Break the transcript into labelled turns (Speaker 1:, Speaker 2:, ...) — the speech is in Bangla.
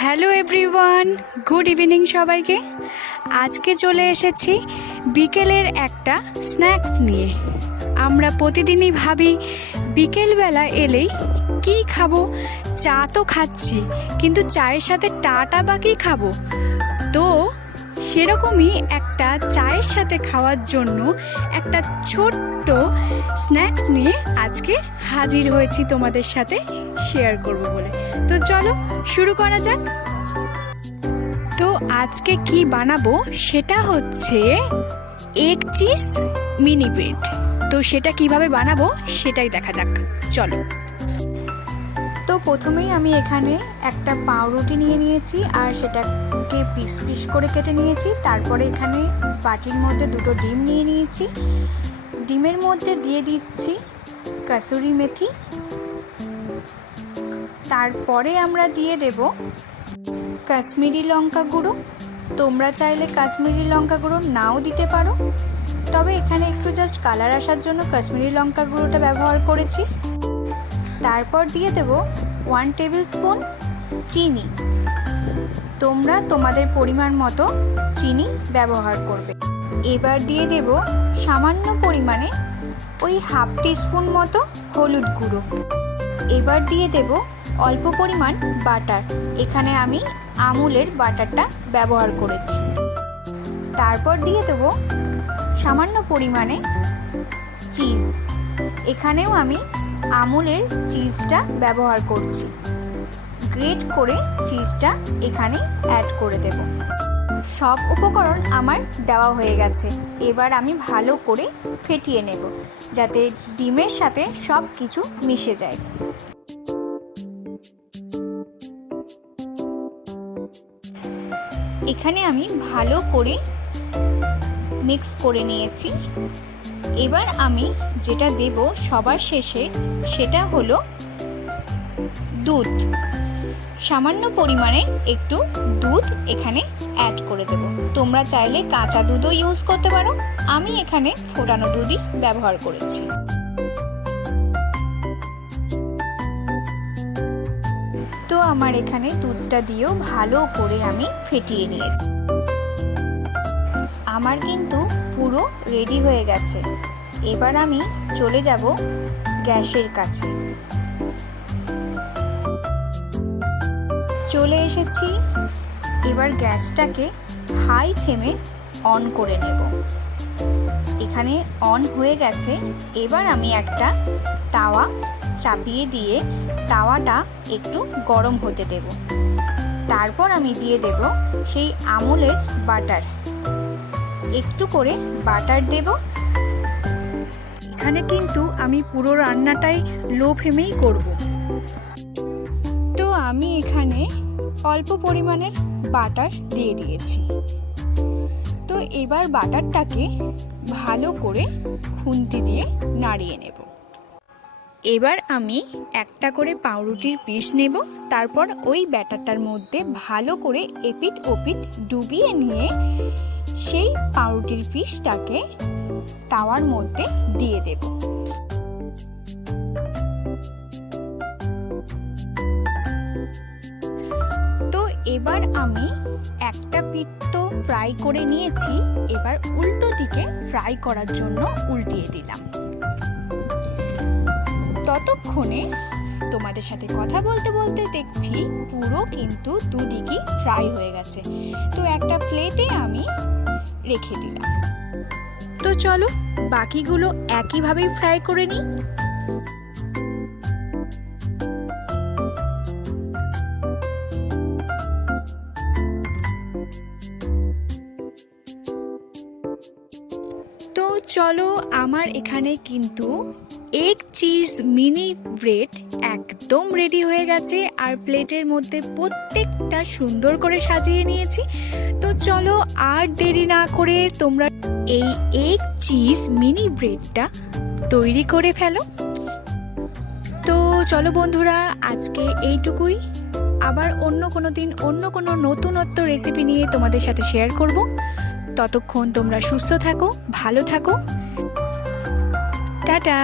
Speaker 1: হ্যালো এভরিওয়ান, গুড ইভিনিং সবাইকে। আজকে চলে এসেছি বিকেলের একটা স্ন্যাক্স নিয়ে। আমরা প্রতিদিনই ভাবি, বিকেলবেলা এলেই কি খাব? চা তো খাচ্ছি, কিন্তু চায়ের সাথে টাটা বা কী খাব? তো সেরকমই একটা চায়ের সাথে খাওয়ার জন্য একটা ছোট্ট স্ন্যাক্স নিয়ে আজকে হাজির হয়েছি তোমাদের সাথে শেয়ার করব বলে। তো চলো, শুরু করা যাক। তো আজকে কি বানাবো? সেটা হচ্ছে এগ চিজ মিনি ব্রেড তো সেটা কীভাবে বানাবো? সেটাই দেখা যাক। চলো। তো প্রথমেই আমি এখানে একটা পাউরুটি নিয়ে নিয়েছি, আর সেটাকে পিস পিস করে কেটে নিয়েছি। তারপরে এখানে বাটির মধ্যে দুটো ডিম নিয়ে নিয়েছি। ডিমের মধ্যে দিয়ে দিচ্ছি কাসুরি মেথি তারপরে আমরা দিয়ে দেব কাশ্মীরি লঙ্কা গুঁড়ো। তোমরা চাইলে কাশ্মীরি লঙ্কা গুঁড়ো নাও দিতে পারো। তবে এখানে একটু জাস্ট কালার আসার জন্য কাশ্মীরি লঙ্কা গুঁড়োটা ব্যবহার করেছি। তারপর দিয়ে দেব ওয়ান টেবিল স্পুন চিনি। তোমরা তোমাদের পরিমাণ মতো চিনি ব্যবহার করবে। এবার দিয়ে দেব সামান্য পরিমাণে ওই হাফ টিস্পুন মতো হলুদ গুঁড়ো। এবার দিয়ে দেব অল্প পরিমাণ বাটার। এখানে আমি আমুলের বাটারটা ব্যবহার করেছি। তারপর দিয়ে দেব সামান্য পরিমাণে চিজ। এখানেও আমি আমুলের চিজটা ব্যবহার করছি। গ্রেট করে চিজটা এখানে অ্যাড করে দেব। সব উপকরণ আমার দেওয়া হয়ে গেছে। এবার আমি ভালো করে ফেটিয়ে নেব, যাতে ডিমের সাথে সব কিছু মিশে যায়। এখানে আমি ভালো করে মিক্স করে নিয়েছি। এবার আমি যেটা দেব সবার শেষে, সেটা হলো দুধ। সামান্য পরিমাণে একটু দুধ এখানে অ্যাড করে দেব। তোমরা চাইলে কাঁচা দুধও ইউজ করতে পারো। আমি এখানে ফোটানো দুধই ব্যবহার করেছি। তো আমার এখানে দুধটা দিয়েও ভালো করে আমি ফেটিয়ে নিয়েছি। আমার কিন্তু পুরো রেডি হয়ে গেছে। এবার আমি চলে যাব গ্যাসের কাছে। চলে এসেছি। এবার গ্যাসটাকে হাই ফ্লেমে অন করে নেব। এখানে অন হয়ে গেছে। এবার আমি একটা তাওয়া চাপিয়ে দিয়ে তাওয়াটা একটু গরম হতে দেব। তারপর আমি দিয়ে দেব সেই আমুলের বাটার। একটু করে বাটার দেব। এখানে কিন্তু আমি পুরো রান্নাটাই লো ফ্লেমেই করব। আমি এখানে অল্প পরিমাণের বাটার দিয়ে দিয়েছি। তো এবার বাটারটাকে ভালো করে খুন্তি দিয়ে নাড়িয়ে নেব। এবার আমি একটা করে পাউরুটির পিস নেব, তারপর ওই ব্যাটারটার মধ্যে ভালো করে এপিট ওপিট ডুবিয়ে নিয়ে সেই পাউরুটির পিসটাকে তাওয়ার মধ্যে দিয়ে দেব। এবার আমি একটা পিঠ তো ফ্রাই করে নিয়েছি। এবার উল্টো দিকে ফ্রাই করার জন্য উল্টিয়ে দিলাম। ততক্ষণে তোমাদের সাথে কথা বলতে বলতে দেখছি পুরো কিন্তু দুদিকই ফ্রাই হয়ে গেছে। তো একটা প্লেটে আমি রেখে দিলাম। তো চলো বাকিগুলো একইভাবেই ফ্রাই করে নিই। তো চলো আমার এখানে কিন্তু এগ চিজ মিনি ব্রেড একদম রেডি হয়ে গেছে আর প্লেটের মধ্যে প্রত্যেকটা সুন্দর করে সাজিয়ে নিয়েছি। তো চলো আর দেরি না করে তোমরা এই এগ চিজ মিনি ব্রেডটা তৈরি করে ফেলো। তো চলো বন্ধুরা, আজকে এইটুকুই। আবার অন্য কোনো দিন অন্য কোনো নতুনত্ব রেসিপি নিয়ে তোমাদের সাথে শেয়ার করব। ততক্ষণ তোমরা সুস্থ থাকো ভালো থাকো। টাটা!